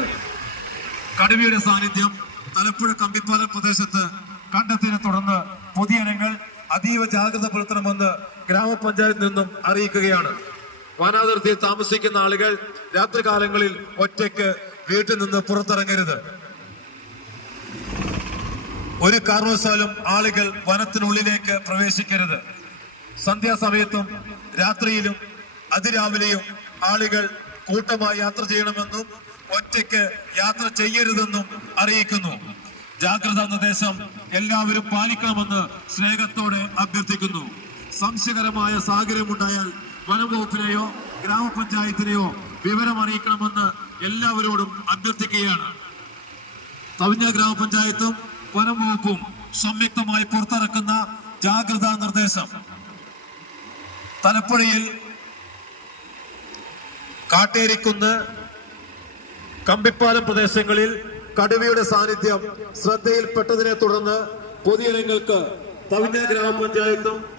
മുന്നറിയിപ്പ്. കടുവയുടെ സാന്നിധ്യം തലപ്പുഴ കമ്പിപ്പാലം പ്രദേശത്ത് കണ്ടെത്തിയതിനെ തുടർന്ന് പൊതുജനങ്ങൾ അതീവ ജാഗ്രത പുലർത്തണമെന്ന് ഗ്രാമപഞ്ചായത്തിൽ നിന്നും അറിയിക്കുകയാണ്. വനാതിർത്തിയിൽ താമസിക്കുന്ന ആളുകൾ രാത്രികാലങ്ങളിൽ ഒറ്റയ്ക്ക് വീട്ടിൽ നിന്ന് പുറത്തിറങ്ങരുത്. ഒരു കാരണവശാലും ആളുകൾ വനത്തിനുള്ളിലേക്ക് പ്രവേശിക്കരുത്. സന്ധ്യാസമയത്തും രാത്രിയിലും അതിരാവിലെയും ആളുകൾ കൂട്ടമായി യാത്ര ചെയ്യണമെന്നും ഒറ്റയ്ക്ക് യാത്ര ചെയ്യരുതെന്നും അറിയിക്കുന്നു. ജാഗ്രതാ നിർദ്ദേശം എല്ലാവരും പാലിക്കണമെന്ന് സ്നേഹത്തോടെ അഭ്യർത്ഥിക്കുന്നു. സംശയകരമായ സാഹചര്യമുണ്ടായാൽ വനംവകുപ്പിനെയോ ഗ്രാമപഞ്ചായത്തിനെയോ വിവരം അറിയിക്കണമെന്ന് എല്ലാവരോടും അഭ്യർത്ഥിക്കുകയാണ്. തവിഞ്ഞ ഗ്രാമപഞ്ചായത്തും വനംവകുപ്പും സംയുക്തമായി പുറത്തിറക്കുന്ന ജാഗ്രതാ നിർദ്ദേശം. തലപ്പുഴയിൽ കാട്ടേരിക്കുന്ന് കമ്പിപ്പാലം പ്രദേശങ്ങളിൽ കടുവയുടെ സാന്നിധ്യം ശ്രദ്ധയിൽപ്പെട്ടതിനെ തുടർന്ന് പൊതുജനങ്ങൾക്ക് തവിഞ്ഞ ഗ്രാമപഞ്ചായത്തും